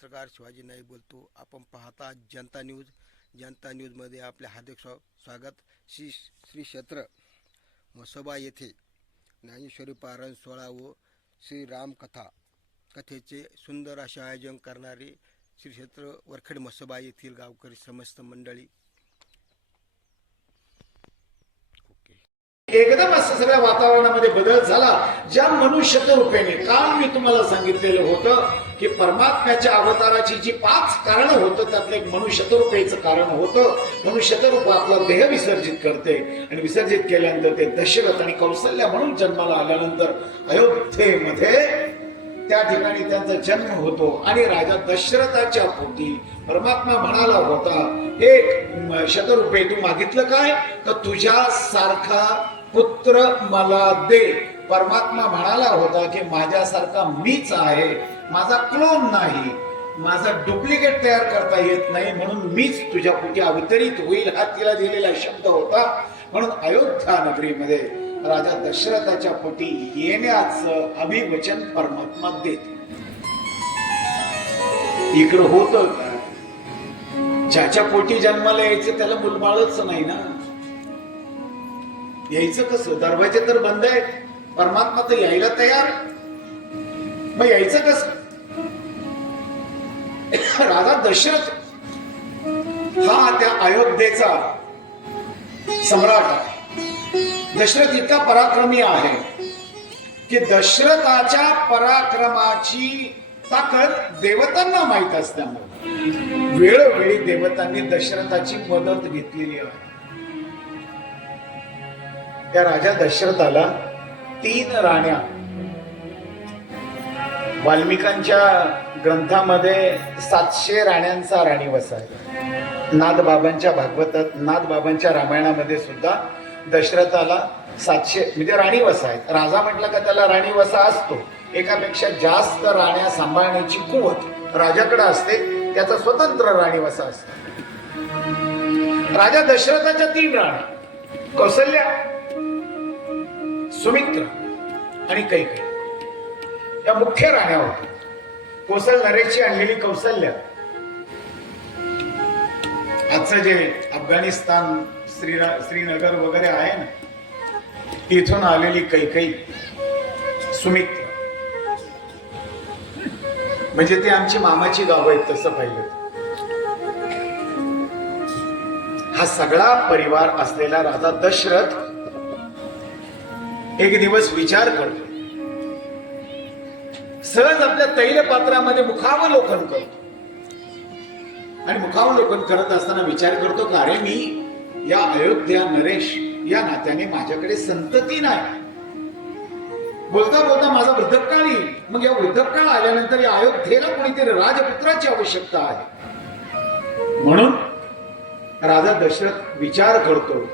पत्रकार शिवाजी नाईक बोलतो. आपण पाहता जनता न्यूज. जनता न्यूजमध्ये आपले हार्दिक स्वागत. श्री क्षेत्र म्हसोबा येथे ज्ञानेश्वरी पारायण सोहळा व श्री रामकथा कथेचे सुंदर असे आयोजन करणारे श्री क्षेत्र वरखेड म्हसोबा येथील गावकरी समस्त मंडळी. एकदम असं सगळ्या वातावरणामध्ये बदल झाला. ज्या मनुष्यत्व रूपेने काल मी तुम्हाला सांगितलेलं होतं की परमात्म्याच्या अवताराची जी 5 कारणं होतं त्यातलं एक मनुष्यत्व रूपेचं कारण होतं. मनुष्यत्व रूप आपला देह विसर्जित करते आणि विसर्जित केल्यानंतर ते दशरथ आणि कौसल्या म्हणून जन्माला आल्यानंतर अयोध्येमध्ये त्या ठिकाणी त्यांचा जन्म होतो आणि राजा दशरथाच्या पोटी परमात्मा म्हणाला होता, एक शतरूपे तू मागितलं काय तर तुझ्या सारखा पुत्र मला दे. परमात्मा म्हणाला होता की माझ्यासारखा मीच आहे, माझा क्लोन नाही, माझा डुप्लिकेट तयार करता येत नाही, म्हणून मीच तुझ्या पोटी अवतरित होईल हा तिला दिलेला शब्द होता. म्हणून अयोध्या नगरीमध्ये राजा दशरथाच्या पोटी येण्याचं अभिवचन परमात्मा देत. इकडं होतं का ज्याच्या पोटी जन्माला यायचं त्याला मुलबाळच नाही ना. यायचं कसं? दरवाजे तर बंद आहेत, परमात्मा तर यायला तयार, मग यायचं कसं? राजा दशरथ हा त्या अयोध्येचा सम्राट आहे. दशरथ इतका पराक्रमी आहे की दशरथाच्या पराक्रमाची ताकद देवतांना माहित असल्यामुळे वेळोवेळी देवतांनी दशरथाची मदत घेतलेली आहे. त्या राजा दशरथाला 3 राण्या, वाल्मिकांच्या ग्रंथामध्ये 700 राण्यांचा राणीवसा आहे. नाथबाबांच्या भागवतात, नाथबाबांच्या रामायणामध्ये सुद्धा दशरथाला 700 म्हणजे राणीवसा आहेत. राजा म्हटलं का त्याला राणीवसा असतो. एकापेक्षा जास्त राण्या सांभाळण्याची कुवत राजाकडे असते, त्याचा स्वतंत्र राणीवसा असतो. राजा दशरथाच्या 3 राण्या, कौसल्या, सुमित्रा आणि कैकेयी या मुख्य राण्या होत्या. कोसल नरेशची आणलेली कौसल्या, आजचं जे अफगाणिस्तान श्रीनगर वगैरे आहे ना, इथून आलेली कैकेयी, सुमित्रा, म्हणजे ती आमची मामाची गाव आहेत तसं पाहिलं. हा सगळा परिवार असलेला राजा दशरथ एक दिवस विचार करतो. सहज आपल्या तैल पात्रामध्ये मुखावलोकन करतो आणि मुखावलोकन करत असताना विचार करतो का अरे मी या अयोध्या नरेश या नात्याने माझ्याकडे संतती नाही. बोलता बोलता माझा वृद्धकाळ येईल. मग या वृद्धकाळ आल्यानंतर या अयोध्येला कोणीतरी राजपुत्राची आवश्यकता आहे. म्हणून राजा दशरथ विचार करतो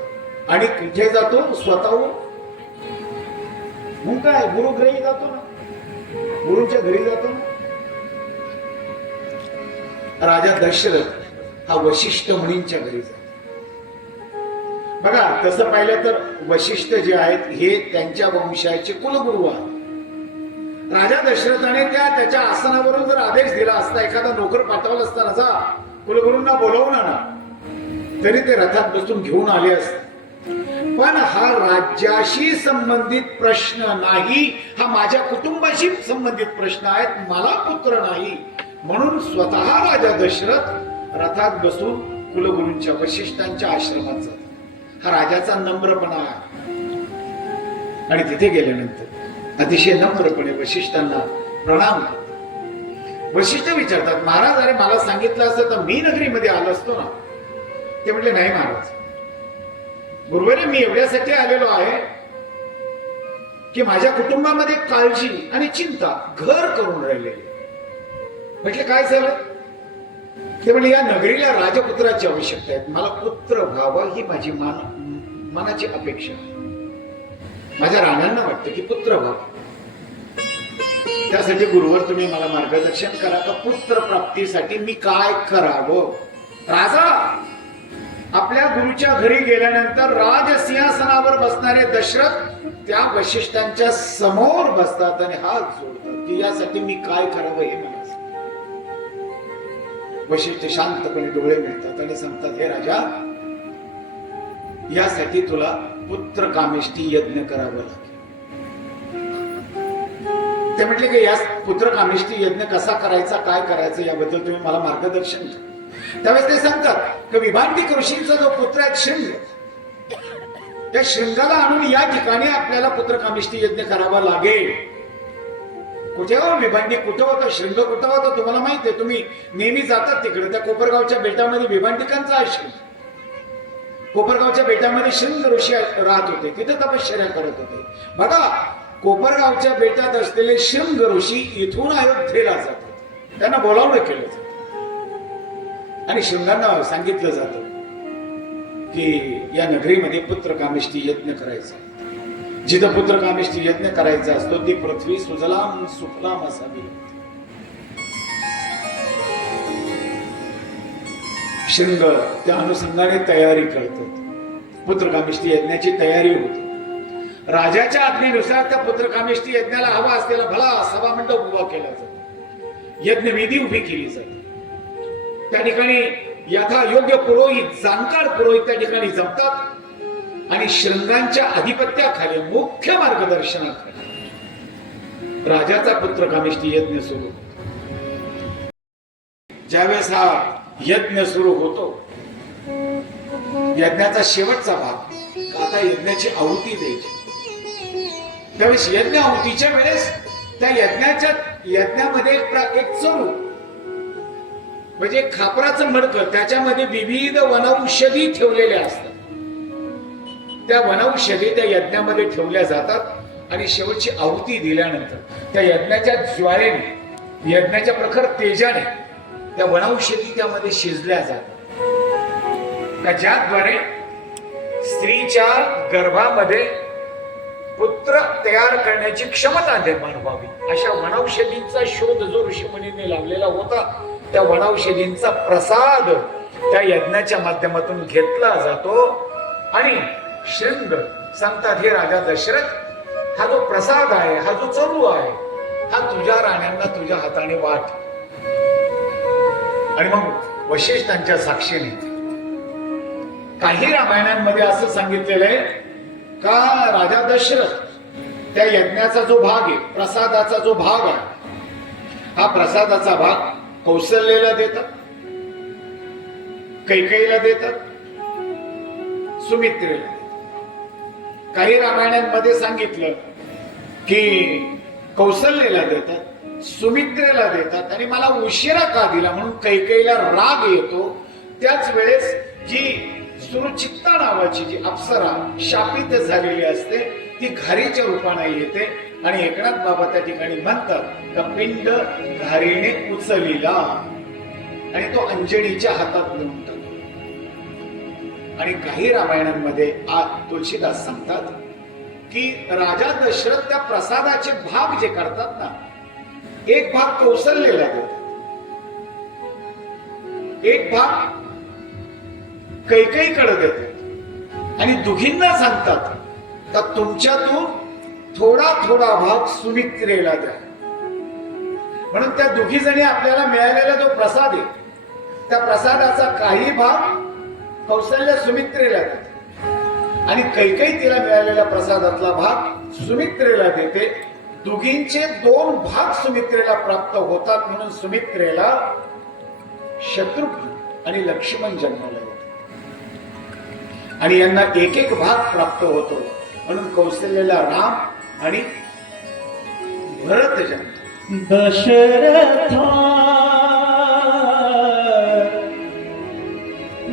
आणि कुठे जातो? स्वतःहून मग काय गुरुग्रही जातो ना, गुरुंच्या घरी जातो ना. राजा दशरथ हा वशिष्ठ मुनींच्या घरी जातो. बघा तसं पाहिलं तर वशिष्ठ जे आहेत हे त्यांच्या वंशाचे कुलगुरु आहेत. राजा दशरथाने त्याच्या आसनावरून जर आदेश दिला असता, एखादा नोकर पाठवला असताना जा कुलगुरूंना बोलवून आणा, तरी ते रथात बसून घेऊन आले असते. पण हा राज्याशी संबंधित प्रश्न नाही, हा माझ्या कुटुंबाशी संबंधित प्रश्न आहेत, मला पुत्र नाही. म्हणून स्वतः राजा दशरथ रथात बसून कुलगुरूंच्या वशिष्ठांच्या आश्रमात जातो. हा राजाचा नम्रपणा आहे. आणि तिथे गेल्यानंतर अतिशय नम्रपणे वशिष्ठांना प्रणाम करतात. वशिष्ठ विचारतात, महाराज अरे मला सांगितलं असतं तर मी नगरीमध्ये आलो असतो ना. ते म्हटले नाही महाराज, गुरुवारी मी एवढ्यासाठी आलेलो आहे की माझ्या कुटुंबामध्ये काळजी आणि चिंता घर करून राहिलेली. म्हटले काय झालं? ते म्हणजे या नगरीला राजपुत्राची आवश्यकता आहे, मला पुत्र व्हावं ही माझी मनाची अपेक्षा आहे. माझ्या राण्यांना वाटतं की पुत्र व्हावं. त्यासाठी गुरुवर तुम्ही मला मार्गदर्शन करा का पुत्र प्राप्तीसाठी मी काय करावं? राजा आपल्या गुरुच्या घरी गेल्यानंतर राजसिंहासनावर बसणारे दशरथ त्या वशिष्ठांच्या समोर बसतात आणि हात जोडतात की यासाठी मी काय करावं हे मला सांग. वशिष्ठ शांतपणे डोळे मिळतात आणि सांगतात, हे राजा, यासाठी तुला पुत्र कामेष्टी यज्ञ करावा लागेल. ते म्हटले की या पुत्र कामेष्टी यज्ञ कसा करायचा, काय करायचं, याबद्दल तुम्ही मला मार्गदर्शन करा. त्यावेळेस ते सांगतात की विभांडिक ऋषींचा जो पुत्र आहे शृंग, त्या शृंगाला आणून या ठिकाणी आपल्याला पुत्र कामेष्टी यज्ञ करावा लागेल. कुठे हो विभांडिक, कुठे होता शृंग, कुठे होता तुम्हाला माहिती आहे, तुम्ही नेहमी जातात तिकडे. त्या कोपरगावच्या बेटामध्ये विभांडिकांचा आश्रम, कोपरगावच्या बेटामध्ये शृंग ऋषी राहत होते, तिथे तपश्चर्या करत होते. बघा, कोपरगावच्या बेटात असलेले शृंग ऋषी इथून अयोध्येला जातात, त्यांना बोलावणं केलं जातं आणि शृंगांना सांगितलं जातं की या नगरीमध्ये पुत्र कामेष्टी यज्ञ करायचा. जिथं पुत्र कामेष्टी यज्ञ करायचा असतो ती पृथ्वी सुजलाम सुफलाम असावी. शृंग त्या अनुषंगाने तयारी करतात. पुत्र कामेष्टी यज्ञाची तयारी होते. राजाच्या आज्ञेनुसार त्या पुत्र कामेष्टी यज्ञाला हवा असलेला भला सभा मंडप उभा केला जातो, यज्ञविधी उभी केली जाते. त्या ठिकाणी यथा योग्य पुरोहित, जाणकार पुरोहित त्या ठिकाणी जमतात आणि शृंगांच्या अधिपत्याखाली, मुख्य मार्गदर्शनाखाली राजाचा पुत्र कामेष्टी यज्ञ सुरू होतो. ज्यावेळेस हा यज्ञ सुरू होतो, यज्ञाचा शेवटचा भाग, आता यज्ञाची आहुती द्यायची. त्यावेळेस यज्ञ आहुतीच्या वेळेस त्या यज्ञामध्ये एक चरू म्हणजे खापराचं मडकं, त्याच्यामध्ये विविध वनौषधी ठेवलेल्या असतात. त्या वनौषधी त्या यज्ञामध्ये ठेवल्या जातात आणि शेवटची आहुती दिल्यानंतर त्या यज्ञाच्या ज्वालेने, यज्ञाच्या प्रखर तेजाने त्या वनौषधी त्यामध्ये शिजल्या जातात, ज्याद्वारे स्त्रीच्या गर्भामध्ये पुत्र तयार करण्याची क्षमता निर्माण व्हावी. अशा वनौषधींचा शोध जो ऋषीमुनींनी लावलेला होता, त्या वनौषधींचा प्रसाद त्या यज्ञाच्या माध्यमातून घेतला जातो आणि शृंग सांगतात, हे राजा दशरथ, हा जो प्रसाद आहे, हा जो चरू आहे, हा तुझ्या राण्यांना तुझ्या हाताने वाट. आणि मग वशिष्ठांच्या साक्षीने काही रामायणांमध्ये असं सांगितलेलं आहे का राजा दशरथ त्या यज्ञाचा जो भाग आहे, प्रसादाचा जो भाग आहे, हा प्रसादाचा भाग कौशल्येला देतात, कैकेयीला देतात, सुमित्रेला देतात. काही रामायणांमध्ये सांगितलं की कौशल्येला देतात, सुमित्रेला देतात आणि मला उशिरा का दिला म्हणून कैकेयीला राग येतो. त्याच वेळेस जी सुरुचित्ता नावाची जी अप्सरा शापित झालेली असते ती घारीच्या रूपाने येते आणि एकनाथ बाबा त्या ठिकाणी म्हणतात का पिंड घारीने उचलिला आणि तो अंजनीच्या हातात नेऊन टाकला. आणि काही रामायणांमध्ये तुलसीदास सांगतात की राजा दशरथ त्या प्रसादाचे भाग जे करतात ना, एक भाग कौशल्येला देतात, एक भाग कैकेयीकडे देतात आणि दोघींना सांगतात का तुमच्यातून थोडा थोडा भाग सुमित्रेला द्या. म्हणून त्या दोघी जणी आपल्याला मिळालेला जो प्रसाद आहे, त्या प्रसादाचा काही भाग कौशल्य सुमित्रेला देते आणि कैकेयी तिला मिळालेल्या प्रसादातला भाग सुमित्रेला देते. दोघींचे 2 भाग सुमित्रेला प्राप्त होतात म्हणून सुमित्रेला शत्रुघ्न आणि लक्ष्मण जन्माला येतात आणि यांना एक एक भाग प्राप्त होतो म्हणून कौशल्याला राम आणि भरत जन्म. दशरथा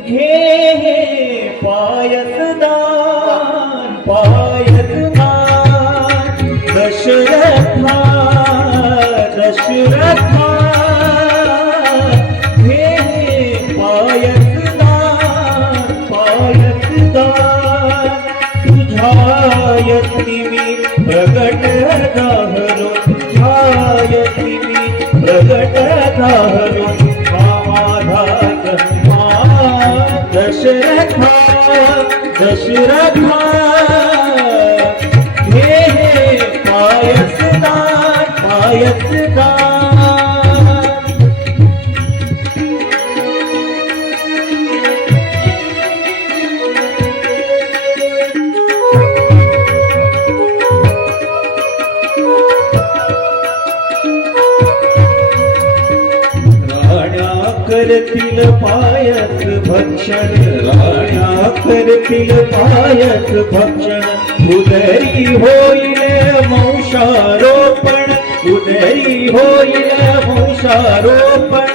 घे पायसदान पायसदान. दशरथा दशरथा घे पायसदान पायसदान. तुझ्यायती मी प्रगट दाहरो, तुझ्यायती मी प्रगट दाहरो. दशरथा दशरथा हे पायसदान पायसदान. करतील पायस भक्षण, राण्या करतील पायस भक्षण, उदरी होईल वंशारोपण, उदरी होईल वंशारोपण,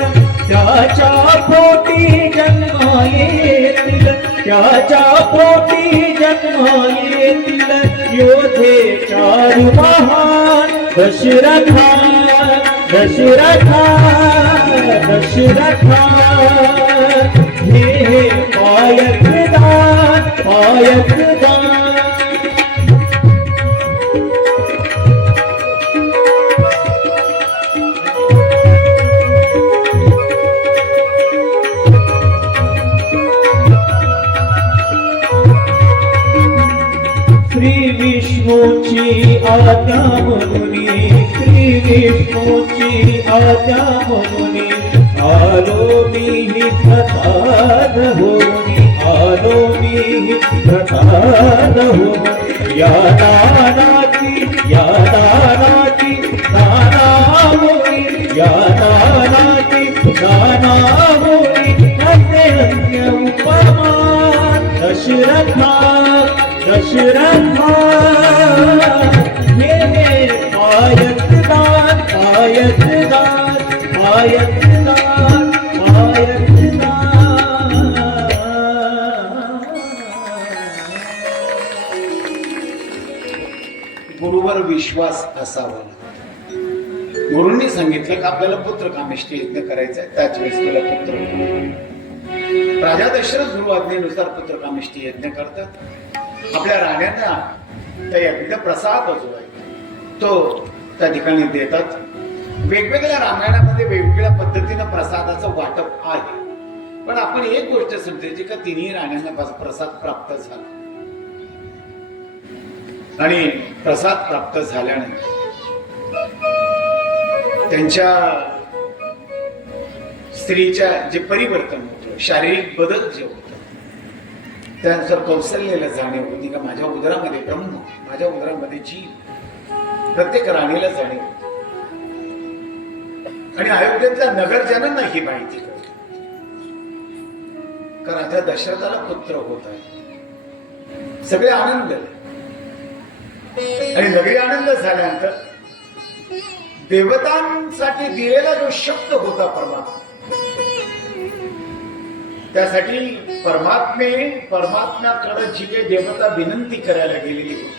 त्याच्या पोटी जन्म येतील, त्याच्या पोटी जन्म येतील, योधे चारु महान दशरथा, दशरथा, दशरथा, हे पायक दान, पायक दान. श्री विष्णूची आज्ञा म्हणून, श्री विष्णूची आज्ञा म्हणून, आलो मी प्रसाद होऊन, आलो मी प्रसाद होऊन, या दानाची, या दानाची दाना होई, या दानाची दाना होई, असे अन्य उपमा दशरथा, दशरथा, हे पायक दान, पायक दान, पायक दान, पायक दान. गुरुवर विश्वास असावा. गुरुंनी सांगितलं की आपल्याला पुत्र कामेष्टी यज्ञ करायचा आहे, त्याच वेळेस तुला पुत्र होईल. राजा दशरथ गुरु आज्ञेनुसार पुत्र कामेष्टी यज्ञ करतात. आपल्या राण्यांना त्या यज्ञ प्रसाद जो आहे तो त्या ठिकाणी देतात. वेगवेगळ्या रामायणामध्ये वेगवेगळ्या पद्धतीनं प्रसादाचं वाटप आहे, पण आपण एक गोष्ट समजायची का तिन्ही राण्यांना प्रसाद प्राप्त झाला आणि प्रसाद प्राप्त झाल्याने त्यांच्या स्त्रीच्या जे परिवर्तन होतं, शारीरिक बदल जे होतं, त्यानुसार कौशल्याला जाणीव होती का माझ्या उदरामध्ये ब्रह्म, माझ्या उदरामध्ये जीव, प्रत्येक राणीला जाणीव होती. आणि अयोध्येतल्या नगरजनांना ही माहिती कळली का राजा दशरथाला पुत्र होत आहे. सगळे आनंद, आणि नगरी आनंद झाल्यानंतर देवतांसाठी दिलेला जो शब्द होता परमात्मा, त्यासाठी परमात्म्याकडे जी काही देवता विनंती करायला गेलेली होती,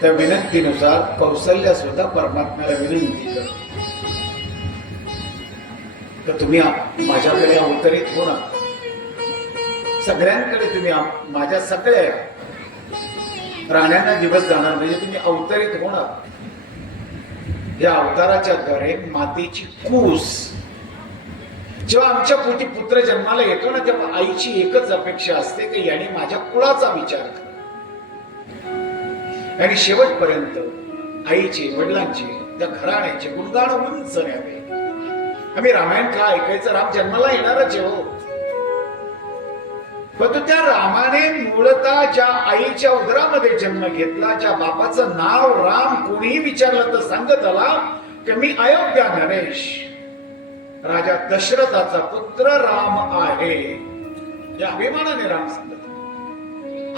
त्या विनंतीनुसार कौशल्या सुद्धा परमात्म्याला विनंती करते तर तुम्ही माझ्याकडे अवतरित होणार, सगळ्यांकडे तुम्ही माझ्या सगळ्या राण्यांना दिवस जाणार, म्हणजे तुम्ही अवतरित होणार. या अवताराच्या द्वारे मातेची कूस, जेव्हा आमच्या पोटी पुत्र जन्माला येतो ना, तेव्हा आईची एकच अपेक्षा असते की याने माझ्या कुळाचा विचार करा आणि शेवटपर्यंत आईचे, वडिलांचे, त्या घराण्याचे गुणगान उंच न्यावे. आम्ही रामायण का ऐकायचं? राम जन्माला येणारच हो, पण त्या रामाने मूळतः ज्या आईच्या उदरामध्ये जन्म घेतला, ज्या बापाचं नाव राम कोणीही विचारलं तर सांगत आला की मी अयोध्या नरेश, राजा दशरथाचा पुत्र राम आहे, या अभिमानाने राम सांगत.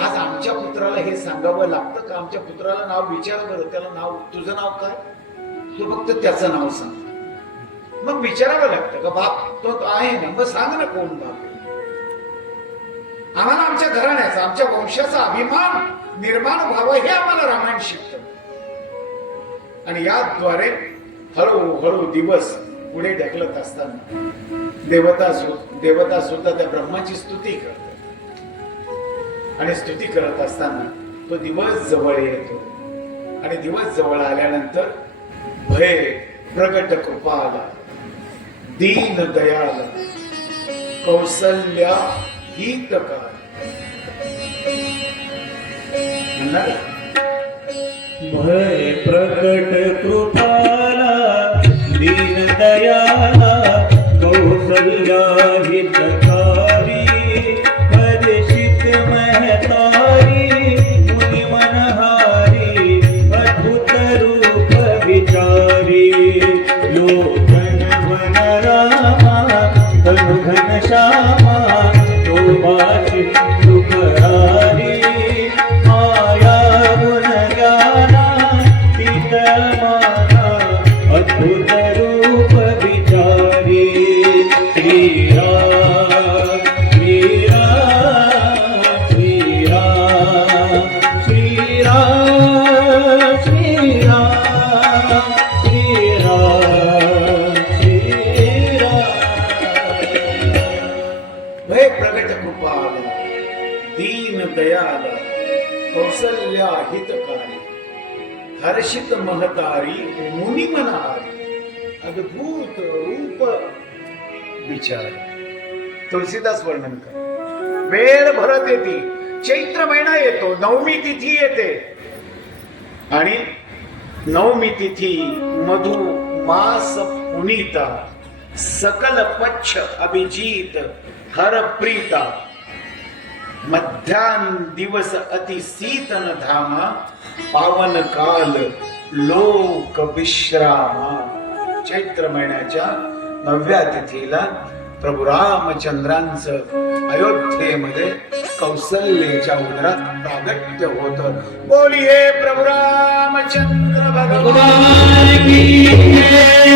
आज आमच्या पुत्राला हे सांगावं लागतं का? आमच्या पुत्राला नाव विचार बरं, त्याला नाव, तुझं नाव काय? तू फक्त त्याचं नाव सांग. मग विचारावं लागतं का बाप तो आहे ना, मग सांग ना कोण बाप. आम्हाला आमच्या घराण्याचा, आमच्या वंशाचा अभिमान निर्माण व्हावा हे आम्हाला रामायण शिकतं. आणि याद्वारे हळूहळू दिवस पुढे ढकलत असताना देवता सुद्धा त्या ब्रह्माची स्तुती करतात. आणि स्तुती करत असताना तो दिवस जवळ येतो. आणि दिवस जवळ आल्यानंतर भय प्रगट कृपाला, दीन दयाला, कौसल्या हितकार. भय प्रकट कृपाला, दीन दयाला, कौसल्या हितकारी, हर्षित महतारी, मुनि मनहारी, अद्भुत रूप विचारी, लोचन वन रामा, दयाला कौसल्या हितकारी हर्षित महतारी मुनी मनहारी अद्भुत रूप विचार. तुलसीदास वर्णन कर. वेळ भरत येते, चैत्र महिना येतो, नवमी तिथी येते आणि नवमी तिथी मधु मास पुनीता सकल पच्छ अभिजीत हर प्रीता मध्यान दिवस अति शीतन धामा पावन काल लोक विश्रामा. चैत्र महिन्याच्या 9व्या तिथीला प्रभू रामचंद्रांचं अयोध्येमध्ये कौसल्याच्या उदरात प्रागट्य होत. बोलिये प्रभू रामचंद्र भगवान की जय.